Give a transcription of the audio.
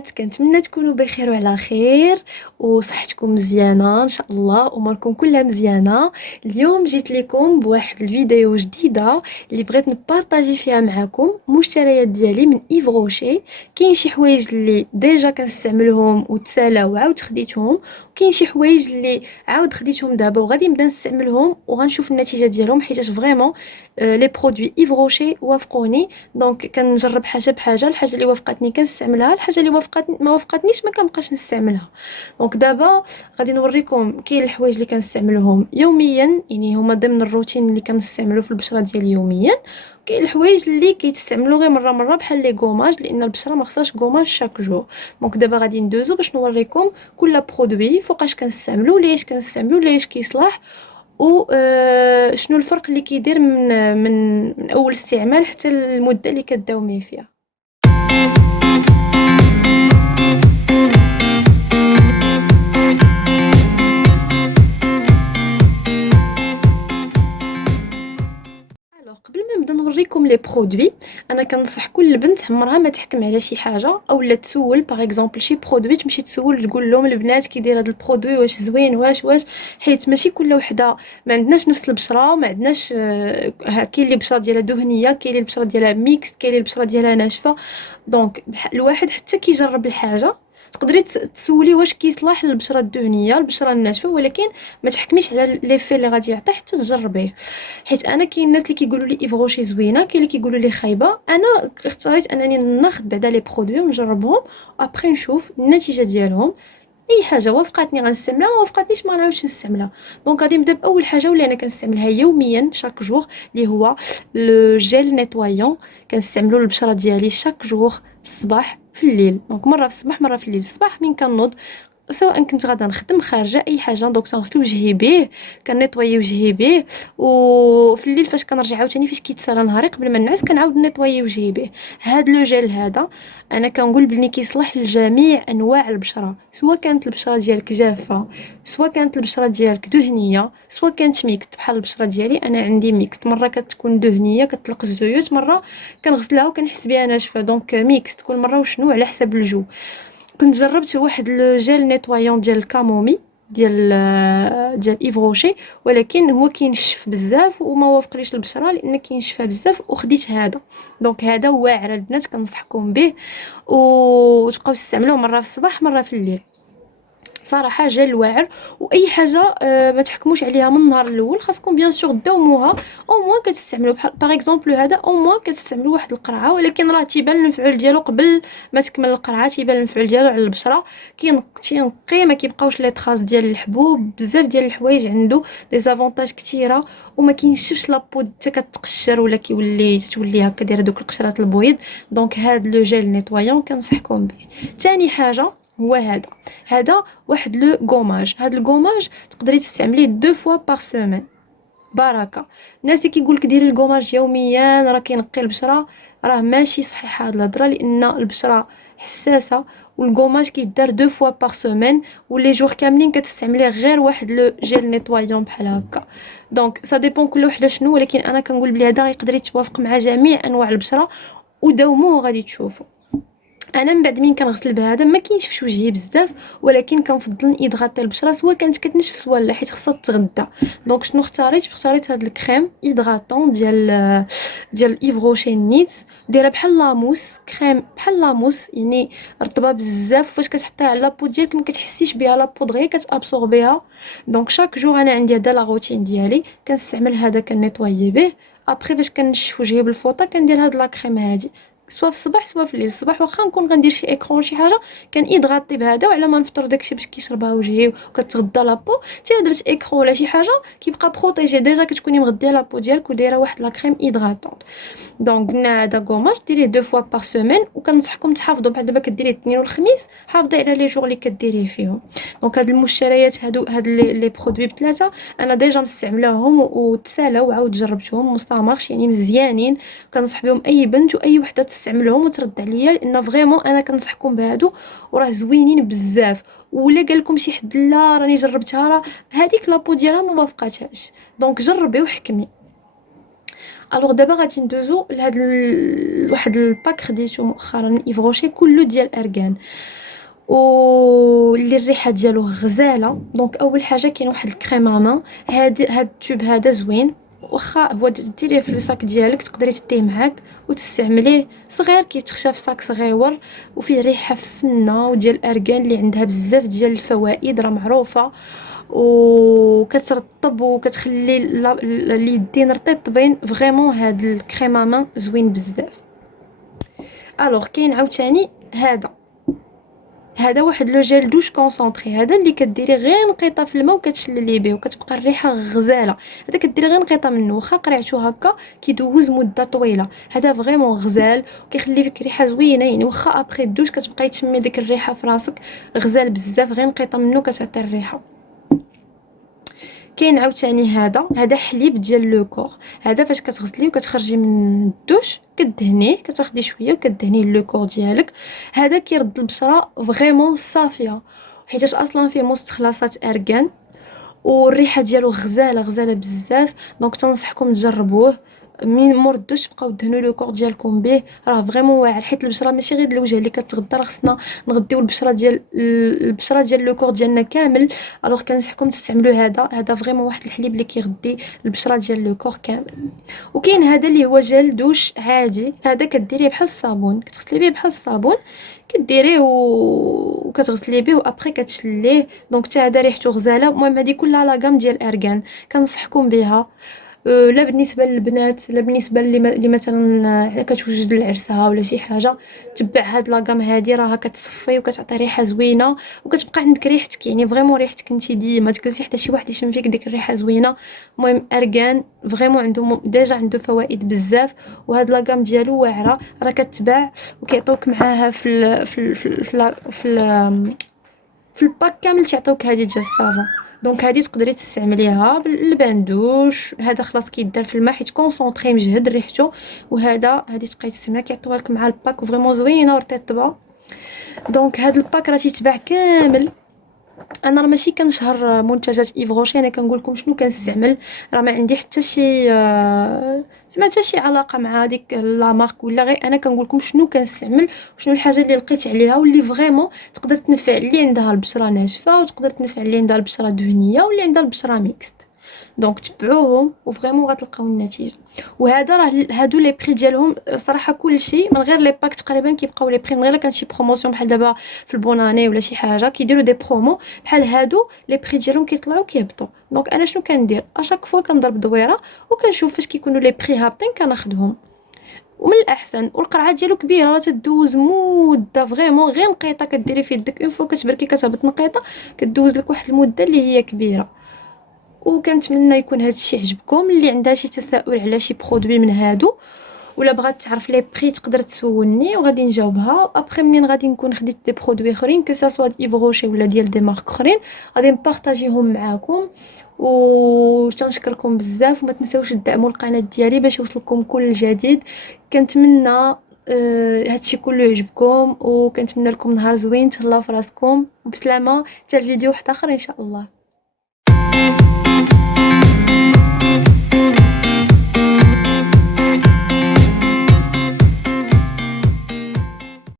البنات، كنتمنى تكونوا بخير وعلى خير وصحتكم مزيانه ان شاء الله، اموركم كلها مزيانه. اليوم جيت لكم بواحد الفيديو جديده اللي بغيت نبارطاجي فيها معكم مشتريات ديالي من ايف روشي. كاين شي حوايج اللي ديجا كنستعملهم وتسالاو وعاود خديتهم، وكاين شي حوايج اللي عاود خديتهم دابا وغادي نبدا نستعملهم وغنشوف النتيجه ديالهم، حيت فريمون لي برودوي ايف روشي وافقوني. دونك كنجرب حاجه بحاجه، الحاجه اللي وافقتني كنستعملها، الحاجه اللي وافقتني ما وافقتنيش ما كنبقاش نستعملها. دونك دابا غادي نوريكم كاين الحوايج اللي كنستعملهم يوميا، يعني هما ضمن الروتين اللي كنستعملو في البشره ديالي يوميا. كاين الحوايج اللي كيتستعملوا غير مره بحال لي غوماج، لان البشره ما خصهاش غوماج شاك جور. دونك دابا غادي ندوزو باش نوريكم كل برودوي فوقاش كنستعملو، ليش كنستعملو، ليش كيصلح، و شنو الفرق اللي كيدير من اول استعمال حتى المده اللي كداوميه فيها. قبل ما نبدا نوريكم لي برودوي، انا كنصح كل بنت عمرها ما تحكم على شي حاجه اولا تسول باغ اكزومبل شي برودوي، تمشي تسول تقول لهم البنات كيدير هذا البرودوي واش زوين واش، حيت ماشي كل وحده، ما عندناش نفس البشره، ما عندناش كاين اللي البشره ديالها دهنيه، كاين اللي البشره ديالها ميكس، كاين اللي البشره ديالها ناشفه. دونك الواحد حتى كيجرب الحاجه تقدري تسولي واش كيصلح للبشره الدهنيه البشره الناشفه، ولكن ما تحكميش على ليفي اللي غادي يعطي حتى تجربيه. حيت انا كاين الناس اللي كيقولوا لي ايف روشي زوينه، كاين اللي كيقولوا لي خايبه. انا اختاريت انني ناخذ بعدا لي برودوي ونجربهم وابري نشوف النتيجه ديالهم. اي حاجه وافقتني غنستعملها، ما وافقتنيش ما نعاودش نستعملها. دونك غادي نبدا باول حاجه واللي انا كنستعملها يوميا شاك جور، اللي هو لو جيل نيتوايون. كنستعملو للبشره ديالي شاك جور في الصباح في الليل. دونك مره في الصباح مره في الليل. الصباح من كنوض، سواء كنت غادا نخدم خارجه اي حاجه، دونك تنغسل وجهي به، كنيطويي وجهي به. وفي الليل فاش كنرجع عاوتاني فاش كيتسالى نهاري قبل ما نعس كنعاود نيطويي وجهي به. هاد لو جيل هذا انا كنقول بلي كيصلح لجميع انواع البشره، سواء كانت البشره ديالك جافه، سواء كانت البشره ديالك دهنيه، سواء كانت ميكست بحال البشره ديالي. انا عندي ميكست، مره كتكون دهنيه كتطلق الزيوت، مره كنغسلها وكنحس بها ناشفه. دونك ميكست كل مره وشنو على حسب الجو. كنت جربت واحد لو جيل نيتوايون ديال الكامومي ديال ايف روشي، ولكن هو كينشف بزاف وما وافقليش البشره لان كينشفها بزاف، وخديت هذا. دونك هذا واعر البنات كنصحكم به، وتبقاو تستعملوه مره في الصباح مره في الليل. صراحه جل واعر. واي حاجه ما تحكموش عليها من النهار الاول، خاصكم بيان سور دوموها. او موان كتستعملوا بحال باغ اكزومبل هذا، او موان كتستعملوا واحد القرعه، ولكن راه تيبان المفعول ديالو قبل ما تكمل القرعه، تيبان المفعول ديالو على البشره. تينقي، ما كيبقاوش لي تراس ديال الحبوب. بزاف ديال الحوايج عنده دي زافونتاج كثيره، وما كينشفش لابو حتى كتقشر ولا تولي هكا دايره دوك القشرات البويض. دونك هاد لو جيل نيتوايون كنصحكم به. ثاني حاجه هو هذا واحد لو غوماج. هذا الغوماج تقدري تستعمليه دو فوا بار سيمين. بركه. الناس اللي كيقول لك ديري الغوماج يوميا راه كينقي البشره، راه ماشي صحيحه هاد الهضره، لان البشره حساسه والغوماج كيدار دو فوا بار سيمين، ولي جور كاملين كتستعمليه غير واحد لو جيل نيتوايون بحال هكا. دونك سا ديبون كل وحده شنو، ولكن انا كنقول بلي هذا يقدر يتوافق مع جميع انواع البشره، وداوموه غادي تشوفوا. انا من بعد من كنغسل بهذا ما كينشفش وجهي بزاف، ولكن كنفضل نيدغاطي البشره سواء كانت كتنشف سواء لا، حيت خصها تغدى. دونك شنو اختاريت هذا الكريم ايدغاطون ديال ايف روشي نيت. دايره بحال لاموس، كريم بحال لاموس، يعني رطبه بزاف، فاش كتحطيها على لابو ديالك ما كتحسيش بها، لابو دغيا كتابسوربيها. دونك شاك جور انا عندي هذا لا روتين ديالي، كنستعمل هذا كنيطويي به. ابري فاش كنشف وجهي بالفوطه كندير هاد لا كريم هادي، سواء في الصباح سواء في الليل. الصباح واخا نكون غندير شي اكرون شي حاجه كنيدغاطي بهذا، وعلى ما نفطر داكشي باش كيشربها وجهي وكتغدى لابو، حتى درت اكرون ولا شي حاجه كيبقى بروتيجي، ديجا كتكوني مغديه لابو ديالك ودايره واحد لا كريم ايدغاطونط. دونك قلنا هذا غوماج ديريه دو فوا بار سيمين، وكنصحكم تحافظوا بحال دابا كديريه الاثنين والخميس، حافظي على لي جور اللي كديريه فيهم. دونك هاد المشتريات هاد لي برودوي بثلاثه انا ديجا مستعملاهم وتسالاو وعاود جربتهم مستمرش، يعني مزيانين. كنصح بهم اي بنت واي وحده تستعملهم وترد عليا، لان فريمون انا كنصحكم بهادو وراه زوينين بزاف. ولا قال لكم شي حد لا راني جربتها راه هذيك لابو ديالها ما وافقاتهاش، دونك جربي وحكمي. الوغ دابا غادي ندوزو لهاد واحد الباك خديتو مؤخرا من ايف روشي كله ديال ارغان، واللي الريحه ديالو غزاله. دونك اول حاجه كاين واحد الكريمامه، هاد التوب هذا زوين، واخا هو ديريه في الصاك ديالك تقدري تديه معاك وتستعمليه، صغير كيتخشى في صاك صغيور وفيه ريحه فنه وديال ارغان اللي عندها بزاف ديال الفوائد راه معروفه، وكترطب وكتخلي اليدين رطيبين. فريمون هاد الكريمامه زوين بزاف. الوغ كاين عاوتاني هذا واحد لو جيل دوش كونسونطري، هذا اللي كديري غير نقيطه في الماء وكتشللي به وكتبقى الريحه غزاله. هذا كديري غير نقيطه منه، واخا قرعتو هكا كيدوز مده طويله. هذا فريمون غزال وكيخلي فيك ريحه زوينه، يعني واخا ابري الدوش كتبقاي تشمي ديك الريحه في راسك. غزال بزاف، غير نقيطه منه كتعطي الريحه. كاين عاوتاني هذا حليب ديال لو كور. هذا فاش كتغسليه وكتخرجي من الدوش كدهنيه، كتاخدي شويه وكدهنيه لو كور ديالك. هذا كيرد البشره فريمون صافيه، حيتاش اصلا فيه مستخلصات ارغان، والريحه ديالو غزاله بزاف. دونك تنصحكم تجربوه من مور الدوش، تبقاو دهنوا لو كور ديالكم به، راه فريمون واعر. حيت البشره ماشي غير الوجه اللي كتغدى، راه خصنا نغديو البشره ديال لو كور ديالنا كامل. الوغ كنصحكم تستعملوا هذا فريمون واحد الحليب اللي كيغدي البشره ديال لو كور كامل. وكاين هذا اللي هو جل دوش عادي، هذا كديريه بحال الصابون، كتغسلي به بحال الصابون، كديريه وكتغسلي به وابري كتشليه. دونك حتى هذا ريحته غزاله. المهم هذه كلها لاغام ديال ارغان كنصحكم بها. لا بالنسبه للبنات، لا بالنسبه اللي مثلا كتوجد لعرسها ولا شي حاجه، تبع هاد لاغام هادي، راها كتصفي وكتعطي ريحه زوينه وكتبقى عندك ريحتك، يعني فريمون ريحتك انت ديما تجلسي حتى شي واحد يشم فيك ديك الريحه زوينه. المهم ارغان فريمون عنده ديجا عنده فوائد بزاف، وهاد لاغام ديالو واعره، راه كتباع وكيعطوك معاها في الباك كامل، تعطوك هذه ديال الصافون. دونك هذه تقدري تستعمليها بالباندوش. هذا خلاص كيدار في الماء حيت كونسونطري مجهد ريحته، هذه تبقاي تستعمليها كيعطوها لك مع الباك وفريمون زوينه ورطيبه. دونك هذا الباك راه تيتباع كامل. انا راه ماشي كنشهر منتجات ايف روشي، انا كنقول لكم شنو كنستعمل، راه ما عندي حتى شي زعما حتى شي علاقه مع ديك لا مارك ولا، غير انا كنقول لكم شنو كنستعمل وشنو الحاجه اللي لقيت عليها واللي فريمون تقدر تنفع اللي عندها البشره ناشفه، وتقدر تنفع اللي عندها البشره دهنيه واللي عندها البشره ميكست. دونك تبعوهم وفريمون غتلقاو النتيجه. وهذا راه هادو لي بري ديالهم صراحه كلشي من غير لي باك تقريبا كيبقاو لي بري، من غير كان شي بروموسيون بحال دابا في البوناني ولا شي حاجه كيديروا دي برومو بحال هادو، لي بري ديالهم كيطلعوا كيهبطوا. دونك انا شنو كندير اشاك فوا كنضرب دويره وكنشوف فاش كيكونوا لي بري هابطين كناخذهم. ومن الاحسن والقرعه ديالو كبيره، راه تدوز مده فريمون، غير نقيطه كديري في يدك اون فوا كتبركي كتهبط نقيطه كدوز لك واحد المده اللي هي كبيره. وكنتمنى يكون هذا الشيء عجبكم. اللي عندها شي تساؤل على شي برودوي من هادو ولا بغات تعرف لي بري تقدر تسولني وغادي نجاوبها. ابري منين غادي نكون خديت دي برودوي اخرين كو سوا ايف روشي ولا ديال دي مارك اخرين غادي نبارطاجيهم معاكم. وتنشكركم بزاف، وما تنساوش تدعموا القناه ديالي باش يوصلكم كل جديد. كنتمنى هادشي كله يعجبكم، وكنتمنى لكم نهار زوين، تهلاو في راسكم وبسلامه. حتى الفيديو واحد اخر ان شاء الله.